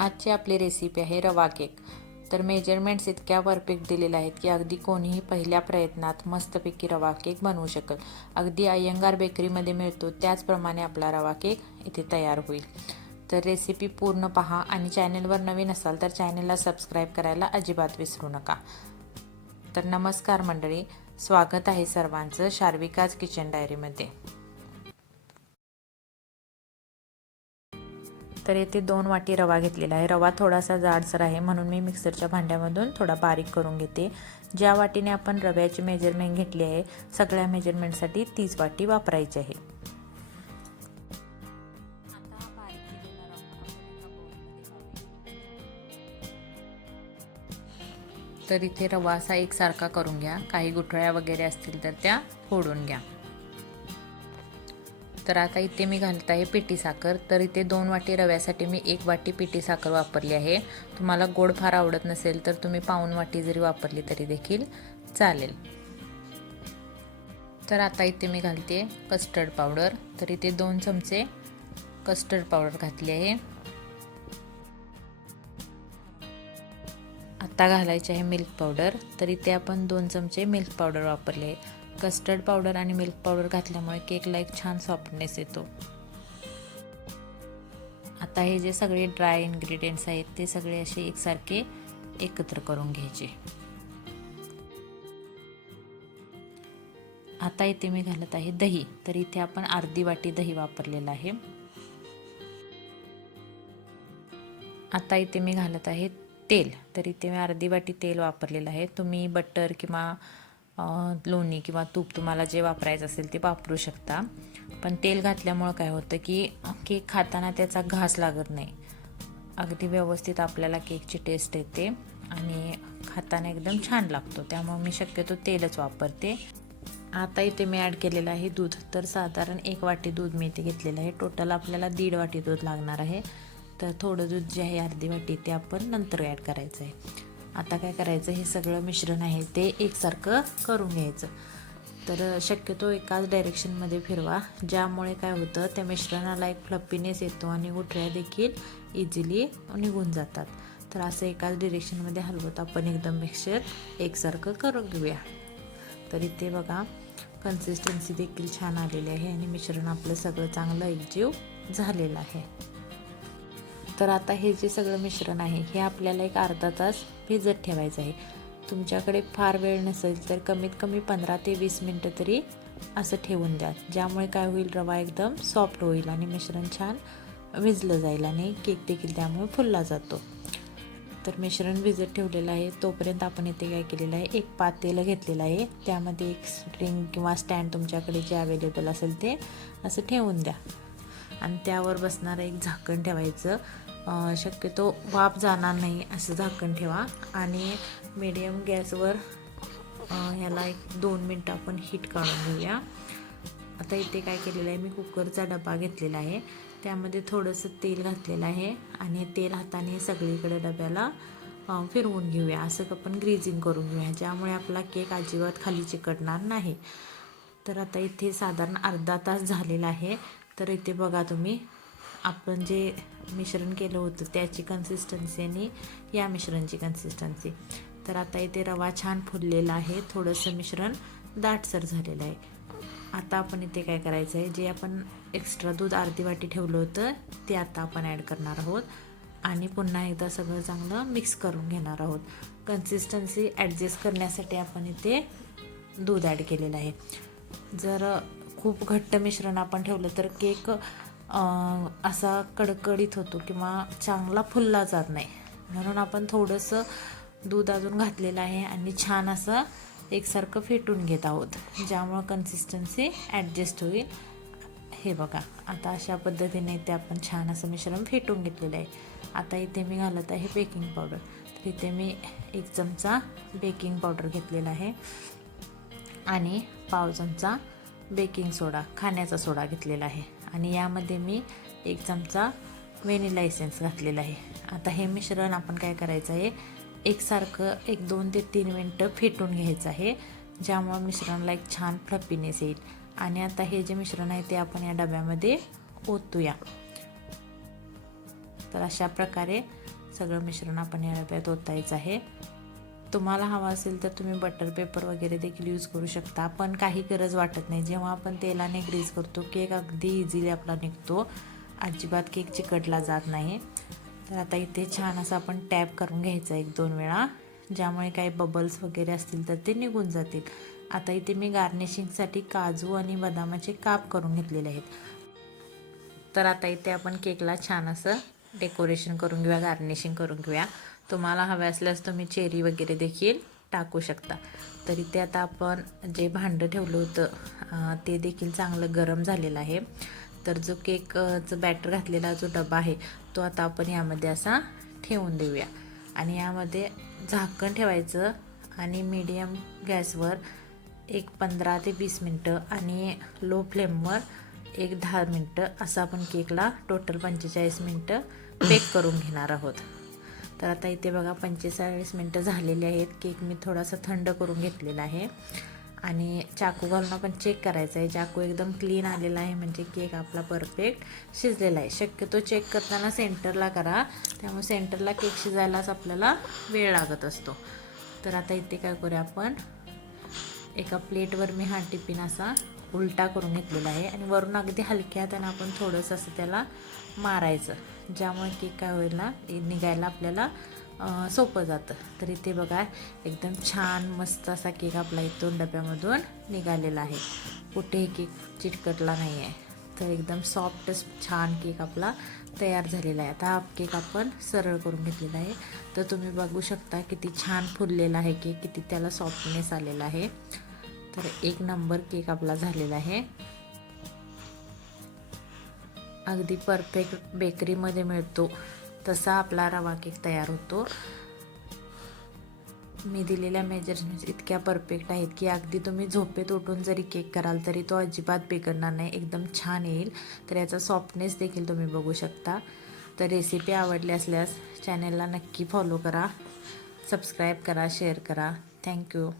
आजची आपली रेसिपी आहे रवा केक. तर मेजरमेंट्स इतक्या परफेक्ट दिलेल्या आहेत की अगदी कोणीही पहिल्या प्रयत्नात मस्तपैकी रवा केक बनवू शकेल. अगदी अय्यंगार बेकरीमध्ये मिळतो त्याचप्रमाणे आपला रवा केक इथे तयार होईल. तर रेसिपी पूर्ण पहा आणि चॅनलवर नवीन असाल तर चॅनलला सबस्क्राईब करायला अजिबात विसरू नका. तर नमस्कार मंडळी, स्वागत आहे सर्वांचं शार्विकाज किचन डायरीमध्ये. तर येथे 2 वाटी रवा घेतलेला आहे. रवा थोडासा जाडसर आहे म्हणून मी मिक्सरच्या भांड्यामधून थोडा बारीक करून घेते. ज्या वाटीने आपण रव्याची मेजरमेंट घेतली आहे सगळ्या मेजरमेंटसाठी तीच वाटी वापरायची आहे. तर इथे रवा असा एकसारखा करून घ्या. काही गुठळ्या वगैरे असतील तर त्या फोडून घ्या. तर आता इथे मी घालत आहे पिठी साखर. तर इथे 2 वाटी रव्यासाठी मी 1 वाटी पिठी साखर वापरली आहे. तुम्हाला गोड फार आवडत नसेल तर तुम्ही पाऊण वाटी जरी वापरली तरी देखील चालेल. तर आता इथे मी घालते कस्टर्ड पावडर. तर इथे 2 चमचे कस्टर्ड पावडर घातली आहे. आता घालायचे आहे मिल्क पावडर. तर इथे आपण 2 चमचे मिल्क पावडर वापरले आहे. कस्टर्ड पावडर आणि मिल्क पावडर घातल्यामुळे केकला एक छान सॉफ्टनेस येतो. आता हे जे सगळे ड्राय इन्ग्रेडियंट्स आहेत ते सगळे असे एकसारखे एकत्र करून घ्यायचे. आता इथे मी घालत आहे दही. तर इथे आपण अर्धी वाटी दही वापरलेलं आहे. आता इथे मी घालत आहे तेल. तर इथे मी अर्धी वाटी तेल वापरलेलं आहे. तुम्ही बटर किंवा लोणी किंवा तूप तुम्हाला जे वापरायचं असेल ते वापरू शकता. पण तेल घातल्यामुळं काय होतं की केक खाताना त्याचा घास लागत नाही. अगदी व्यवस्थित आपल्याला केकची टेस्ट येते आणि खाताना एकदम छान लागतो. त्यामुळे मी शक्यतो तेलच वापरते. आता इथे मी ॲड केलेलं आहे दूध. तर साधारण 1 वाटी दूध मी इथे घेतलेलं आहे. टोटल आपल्याला 1.5 वाटी दूध लागणार आहे. तर थोडं दूध जे आहे अर्धी वाटी ते आपण नंतर ॲड करायचं आहे. आता काय करायचं, हे सगळं मिश्रण आहे ते एकसारखं करून घ्यायचं. तर शक्यतो एकाच डायरेक्शनमध्ये फिरवा, ज्यामुळे काय होतं त्या मिश्रणाला एक फ्लफीनेस येतो आणि गुठळ्या देखील इझिली निघून जातात. तर असं एकाच डिरेक्शनमध्ये हलवत आपण एकदम मिक्सचर एकसारखं करून घेऊया. तर इथे बघा कन्सिस्टन्सी देखील छान आलेली आहे आणि मिश्रण आपलं सगळं चांगलं एकजीव झालेलं आहे. तर आता हे जे सगळं मिश्रण आहे हे आपल्याला एक अर्धा तास भिजत ठेवायचं आहे. तुमच्याकडे फार वेळ नसेल तर कमीत कमी 15 ते 20 मिनटं तरी असं ठेवून द्या, ज्यामुळे काय होईल रवा एकदम सॉफ्ट होईल आणि मिश्रण छान विजलं जाईल आणि केक देखील त्यामुळे फुलला जातो. तर मिश्रण भिजत ठेवलेलं आहे तोपर्यंत आपण इथे काय केलेलं आहे, एक पातेलं घेतलेलं आहे. त्यामध्ये एक स्ट्रिंग किंवा स्टँड तुमच्याकडे जे अवेलेबल असेल ते असं ठेवून द्या आणि त्यावर बसणारं एक झाकण ठेवायचं. शक्यतो वाफ जाणार नाही असं झाकण ठेवा आणि मीडियम गॅसवर ह्याला एक 2 मिनटं आपण हीट काढून घेऊया. आता इथे काय केलेलं आहे, मी कुकरचा डबा घेतलेला आहे. त्यामध्ये थोडंसं तेल घातलेलं आहे आणि तेल हाताने सगळीकडे डब्याला फिरवून घेऊया. असं आपण ग्रीजिंग करून घेऊया, ज्यामुळे आपला केक अजिबात खाली चिकटणार नाही. तर आता इथे साधारण अर्धा तास झालेला आहे. तर इथे बघा तुम्ही आपण जे मिश्रण केलं होतं त्याची कन्सिस्टन्सी आणि या मिश्रणची कन्सिस्टन्सी. तर आता इथे रवा छान फुललेला आहे, थोडंसं मिश्रण दाटसर झालेलं आहे. आता आपण इथे काय करायचं आहे, जे आपण एक्स्ट्रा दूध अर्धी वाटी ठेवलं होतं ते आता आपण ॲड करणार आहोत आणि पुन्हा एकदा सगळं चांगलं मिक्स करून घेणार आहोत. कन्सिस्टन्सी ॲडजस्ट करण्यासाठी आपण इथे दूध ॲड केलेलं आहे. जर खूप घट्ट मिश्रण आपण ठेवलं तर केक असा कडकडीत होतो किंवा चांगला फुलला जात नाही. म्हणून आपण थोडंसं दूध अजून घातलेलं आहे आणि छान असं एकसारखं फेटून घेत आहोत, ज्यामुळं कन्सिस्टन्सी ॲडजस्ट होईल. हे बघा आता अशा पद्धतीने ते आपण छान असं मिश्रण फेटून घेतलेलं आहे. आता इथे मी घालत आहे बेकिंग पावडर. तर इथे मी 1 चमचा बेकिंग पावडर घेतलेला आहे आणि पाव चमचा बेकिंग सोडा, खाण्याचा सोडा घेतलेला आहे आणि यामध्ये मी 1 चमचा व्हॅनिला एसेन्स घातलेला आहे. आता हे मिश्रण आपण काय करायचं आहे, एकसारखं 2 ते 3 मिनटं फेटून घ्यायचं आहे, ज्यामुळे मिश्रणाला एक छान फ्लफीनेस येईल. आणि आता हे जे मिश्रण आहे ते आपण या डब्यामध्ये ओतूया. तर अशा प्रकारे सगळं मिश्रण आपण या डब्यात ओतायचं आहे. तुम्हाला हवा असेल तर तुम्ही बटर पेपर वगैरे देखील यूज करू शकता, पण काही गरज वाटत नाही. जेव्हा आपण तेलाने ग्रीस करतो केक अगदी इझिली आपला निघतो, अजिबात केक चिकटला जात नाही. तर आता इथे छान असं आपण टॅप करून घ्यायचं 1-2 वेळा, ज्यामुळे काही बबल्स वगैरे असतील तर ते निघून जातील. आता इथे मी गार्निशिंगसाठी काजू आणि बदामाचे काप करून घेतलेले आहेत. तर आता इथे आपण केकला छान असं डेकोरेशन करून घेऊया, गार्निशिंग करून घेऊया. तुम्हाला हवे असल्यास तुम्ही चेरी वगैरे देखील टाकू शकता. तर इथे आता आपण जे भांडं ठेवलं होतं ते देखील चांगलं गरम झालेलं आहे. तर जो केकचं बॅटर घातलेला जो डबा आहे तो आता आपण यामध्ये असा ठेवून देऊया आणि यामध्ये झाकण ठेवायचं आणि मीडियम गॅसवर एक 15 ते 20 मिनटं आणि लो फ्लेमवर एक 10 मिनटं असं आपण केकला टोटल 45 मिनटं बेक करून घेणार आहोत. तर आता इथे बघा 45 मिनटं झालेली आहेत. केक मी थोडासा थंड करून घेतलेला आहे आणि चाकू घालून आपण चेक करायचं आहे. चाकू एकदम क्लीन आलेला आहे म्हणजे केक आपला परफेक्ट शिजलेला आहे. शक्यतो चेक करताना सेंटरला करा, त्यामुळे सेंटरला केक शिजायलाच आपल्याला वेळ लागत असतो. तर आता इथे काय करूया, आपण एका प्लेटवर मी हा टिफिन असा उलटा करून घेतलेला आहे आणि वरून अगदी हलक्या हाताने आपण थोडंसं असं त्याला मारायचं, ज्यामुळे केक काय होईल ना निघायला आपल्याला सोपं जातं. तर इथे बघा एकदम छान मस्त असा केक आपला इथून डब्यामधून निघालेला आहे, कुठेही केक चिटकटला नाही आहे. तर एकदम सॉफ्ट छान केक आपला तयार झालेला आहे. आता हा केक आपण सरळ करून घेतलेला आहे. तर तुम्ही बघू शकता किती छान फुललेला आहे केक, किती त्याला सॉफ्टनेस आलेला आहे. तर एक नंबर केक आपला झालेला आहे. अगदी परफेक्ट बेकरीमध्ये मिळतो तसा आपला रवा केक तयार होतो. मी दिलेल्या मेजरमेंट्स इतक्या परफेक्ट आहेत की अगदी तुम्ही झोपेत उठून जरी केक कराल तरी तो अजिबात बिघडणार नाही, एकदम छान येईल. तर याचा सॉफ्टनेस देखील तुम्ही बघू शकता. तर रेसिपी आवडली असल्यास चॅनलला नक्की फॉलो करा, सबस्क्राईब करा, शेअर करा. थँक्यू.